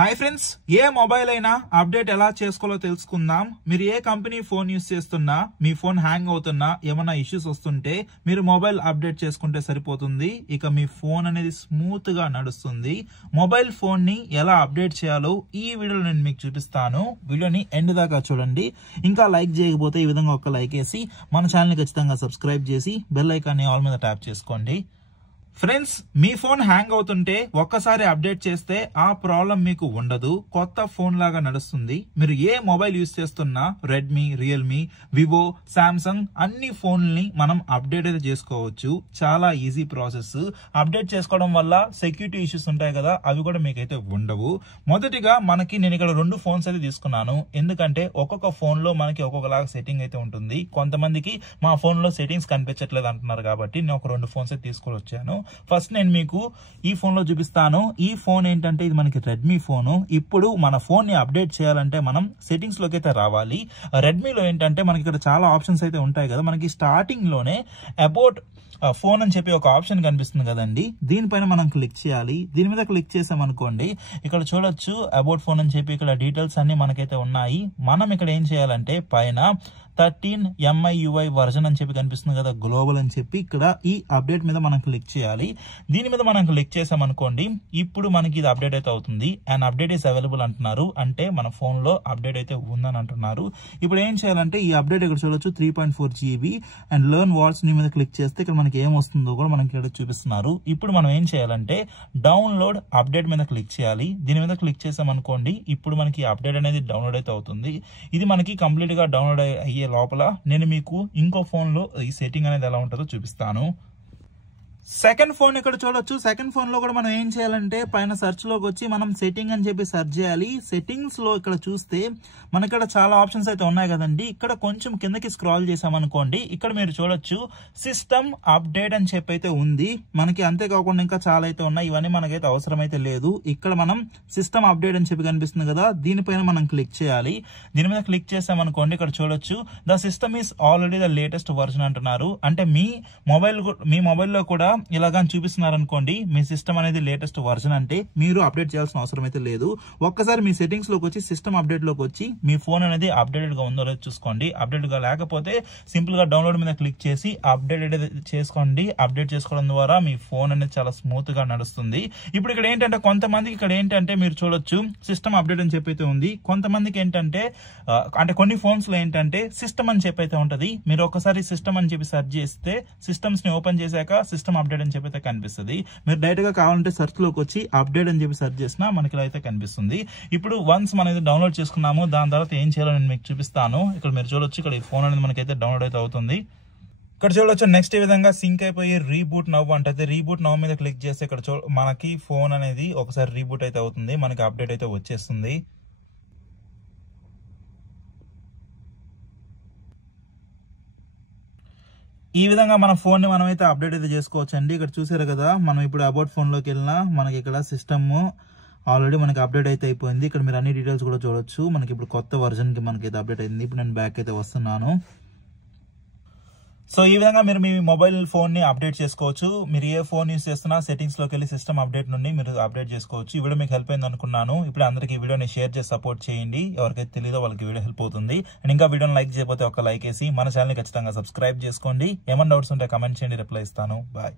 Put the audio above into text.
Hi friends, ఏ mobile అయినా update ఎలా చేసుకోవాలో తెలుసుకుందాం. మీరు ఏ కంపెనీ ఫోన్ యూస్ చేస్తున్నా, మీ ఫోన్ హ్యాంగ్ అవుతున్నా, ఏమైనా ఇష్యూస్ వస్తుంటే మీరు మొబైల్ అప్డేట్ చేసుకుంటే సరిపోతుంది. ఇక మీ ఫోన్ అనేది స్మూత్ గా నడుస్తుంది. మొబైల్ ఫోన్ ని ఎలా అప్డేట్ చేయాలో ఈ వీడియోలో నేను మీకు చూపిస్తాను. వీడియోని ఎండ్ దాకా చూడండి. ఇంకా లైక్ చేయకపోతే ఈ విధంగా ఒక లైక్ వేసి మన ఛానల్ ని ఖచ్చితంగా సబ్స్క్రైబ్ చేసి బెల్ ఐకాన్ ని ఆల్ మీద ట్యాప్ చేసుకోండి. ఫ్రెండ్స్, మీ ఫోన్ హ్యాంగ్ అవుతుంటే ఒక్కసారి అప్డేట్ చేస్తే ఆ ప్రాబ్లం మీకు ఉండదు. కొత్త ఫోన్ లాగా నడుస్తుంది. మీరు ఏ మొబైల్ యూస్ చేస్తున్నా, రెడ్మీ, రియల్మీ, వివో, సామ్సంగ్ అన్ని ఫోన్లని మనం అప్డేట్ అయితే చేసుకోవచ్చు. చాలా ఈజీ ప్రాసెస్. అప్డేట్ చేసుకోవడం వల్ల సెక్యూరిటీ ఇష్యూస్ ఉంటాయి కదా, అవి కూడా మీకైతే ఉండవు. మొదటిగా నేను ఇక్కడ 2 ఫోన్స్ అయితే తీసుకున్నాను. ఎందుకంటే ఒక్కొక్క ఫోన్ లో మనకి ఒక్కొక్కలాగా సెట్టింగ్ అయితే ఉంటుంది. కొంతమందికి మా ఫోన్ లో సెట్టింగ్స్ కనిపించట్లేదు అంటున్నారు కాబట్టి నేను ఒక 2 ఫోన్స్ అయితే తీసుకొని వచ్చాను. ఫస్ట్ నేను మీకు ఈ ఫోన్ లో చూపిస్తాను. ఈ ఫోన్ ఏంటంటే ఇది మనకి రెడ్మీ ఫోన్. ఇప్పుడు మన ఫోన్ ని అప్డేట్ చేయాలంటే మనం సెట్టింగ్స్ లోకి అయితే రావాలి. రెడ్మీలో ఏంటంటే మనకి ఇక్కడ చాలా ఆప్షన్స్ అయితే ఉంటాయి కదా. మనకి స్టార్టింగ్ లోనే అబౌట్ ఫోన్ అని చెప్పి ఒక ఆప్షన్ కనిపిస్తుంది కదండి, దీనిపైన మనం క్లిక్ చేయాలి. దీని మీద క్లిక్ చేసాం అనుకోండి, ఇక్కడ చూడొచ్చు అబౌట్ ఫోన్ అని చెప్పి ఇక్కడ డీటెయిల్స్ అన్ని మనకైతే ఉన్నాయి. మనం ఇక్కడ ఏం చేయాలంటే పైన 13 MIUI వర్జన్ అని చెప్పి కనిపిస్తుంది కదా, గ్లోబల్ అని చెప్పి ఇక్కడ ఈ అప్డేట్ మీద మనం క్లిక్ చేయాలి. దీని మీద మనం క్లిక్ చేసాం అనుకోండి, ఇప్పుడు మనకి ఇది అప్డేట్ అయితే అవుతుంది. అండ్ అప్డేట్ ఈస్ అవైలబుల్ అంటున్నారు, అంటే మన ఫోన్ లో అప్డేట్ అయితే ఉందని అంటున్నారు. ఇప్పుడు ఏం చేయాలంటే ఈ అప్డేట్ ఇక్కడ చూడొచ్చు 3.4 GB అండ్ లెర్న్ వాట్స్ మీద క్లిక్ చేస్తే ఇక్కడ మనకి ఏం వస్తుందో కూడా మనకి ఇక్కడ చూపిస్తున్నారు. ఇప్పుడు మనం ఏం చేయాలంటే డౌన్లోడ్ అప్డేట్ మీద క్లిక్ చేయాలి. దీని మీద క్లిక్ చేసాం అనుకోండి, ఇప్పుడు మనకి అప్డేట్ అనేది డౌన్లోడ్ అయితే అవుతుంది. ఇది మనకి కంప్లీట్ గా డౌన్లోడ్ అయ్యే లోపల నేను మీకు ఇంకో ఫోన్ లో ఈ సెట్టింగ్ అనేది ఎలా ఉంటుందో చూపిస్తాను. సెకండ్ ఫోన్ ఇక్కడ చూడొచ్చు. సెకండ్ ఫోన్ లో కూడా మనం ఏం చేయాలంటే పైన సెర్చ్ లోకి వచ్చి మనం సెట్టింగ్ అని చెప్పి సెర్చ్ చేయాలి. సెట్టింగ్స్ లో ఇక్కడ చూస్తే మనకి ఇక్కడ చాలా ఆప్షన్స్ అయితే ఉన్నాయి కదండి. ఇక్కడ కొంచెం కిందకి స్క్రాల్ చేసామనుకోండి, ఇక్కడ మీరు చూడొచ్చు సిస్టమ్ అప్డేట్ అని చెప్పి అయితే ఉంది మనకి. అంతేకాకుండా ఇంకా చాలా అయితే ఉన్నాయి, ఇవన్నీ మనకైతే అవసరం అయితే లేదు. ఇక్కడ మనం సిస్టమ్ అప్డేట్ అని చెప్పి కనిపిస్తుంది కదా, దీనిపైన మనం క్లిక్ చేయాలి. దీని మీద క్లిక్ చేసామనుకోండి, ఇక్కడ చూడొచ్చు the system is already the latest version అంటున్నారు. అంటే మీ మొబైల్లో కూడా ఇలాగా చూపిస్తున్నారు అనుకోండి, మీ సిస్టమ్ అనేది లేటెస్ట్ వర్జన్, అంటే మీరు అప్డేట్ చేయాల్సిన అవసరం అయితే లేదు. ఒక్కసారి మీ సెట్టింగ్స్ లోకి వచ్చి సిస్టమ్ అప్డేట్ లోకి వచ్చి మీ ఫోన్ అనేది అప్డేటెడ్ గా ఉందో లేదో చూసుకోండి. అప్డేట్ గా లేకపోతే సింపుల్ గా డౌన్లోడ్ మీద క్లిక్ చేసి అప్డేట్ చేసుకోండి. అప్డేట్ చేసుకోవడం ద్వారా మీ ఫోన్ అనేది చాలా స్మూత్ గా నడుస్తుంది. ఇప్పుడు ఇక్కడ ఏంటంటే కొంతమందికి ఇక్కడ ఏంటంటే మీరు చూడొచ్చు సిస్టమ్ అప్డేట్ అని చెప్పి అయితే ఉంది. కొంతమందికి ఏంటంటే అంటే కొన్ని ఫోన్స్ లో ఏంటంటే సిస్టమ్ అని చెప్పి అయితే ఉంటది. మీరు ఒకసారి సిస్టమ్ అని చెప్పి సెర్చ్ చేస్తే సిస్టమ్స్ ని ఓపెన్ చేశాక సిస్టమ్ అప్డేట్ అని చెప్పి అయితే కనిపిస్తుంది. మీరు డైరెక్ట్ గా కావాలంటే సెర్చ్ లోకి వచ్చి అప్డేట్ అని చెప్పి సెర్చ్ చేసినా మనకి ఇలా అయితే కనిపిస్తుంది. ఇప్పుడు వన్స్ మనం అయితే డౌన్లోడ్ చేసుకున్నాము, దాని తర్వాత ఏం చేయాలో నేను మీకు చూపిస్తాను. ఇక్కడ మీరు చూడొచ్చు, ఇక్కడ ఈ ఫోన్ అనేది మనకైతే డౌన్లోడ్ అయితే అవుతుంది. ఇక్కడ చూడొచ్చు నెక్స్ట్ ఈ విధంగా సింక్ అయిపోయి రీబూట్ నవ్ అంటే రీబూట్ నవ్ మీద క్లిక్ చేస్తే ఇక్కడ మనకి ఫోన్ అనేది ఒకసారి రీబూట్ అయితే అవుతుంది, మనకి అప్డేట్ అయితే వచ్చేస్తుంది. ఈ విధంగా మన ఫోన్ ని మనం అయితే అప్డేట్ అయితే చేసుకోవచ్చు అండి. ఇక్కడ చూసారు కదా, మనం ఇప్పుడు అబౌట్ ఫోన్ లోకి వెళ్ళినా మనకి ఇక్కడ సిస్టమ్ ఆల్రెడీ మనకి అప్డేట్ అయితే అయిపోయింది. ఇక్కడ మీరు అన్ని డీటెయిల్స్ కూడా చూడొచ్చు. మనకి ఇప్పుడు కొత్త వర్జన్ కి మనకి అయితే అప్డేట్ అయింది. ఇప్పుడు నేను బ్యాక్ అయితే వస్తున్నాను. సో ఈ విధంగా మీరు మీ మొబైల్ ఫోన్ ని అప్డేట్ చేసుకోవచ్చు. మీరు ఏ ఫోన్ యూస్ చేస్తున్నా సెట్టింగ్స్ లోకి వెళ్ళి సిస్టమ్ అప్డేట్ నుండి మీరు అప్డేట్ చేసుకోవచ్చు. ఈ వీడియో మీకు హెల్ప్ అయింది అనుకున్నాను. ఇప్పుడు అందరికీ ఈ వీడియోని షేర్ చేసి సపోర్ట్ చేయండి. ఎవరికైతే తెలియదో వాళ్ళకి వీడియో హెల్ప్ అవుతుంది. అండ్ ఇంకా వీడియోని లైక్ చేయకపోతే ఒక లైక్ వేసి మన ఛానల్ ని ఖచ్చితంగా సబ్స్క్రైబ్ చేసుకోండి. ఏమైనా డౌట్స్ ఉంటే కమెంట్ చేయండి, రిప్లై ఇస్తాను. బాయ్.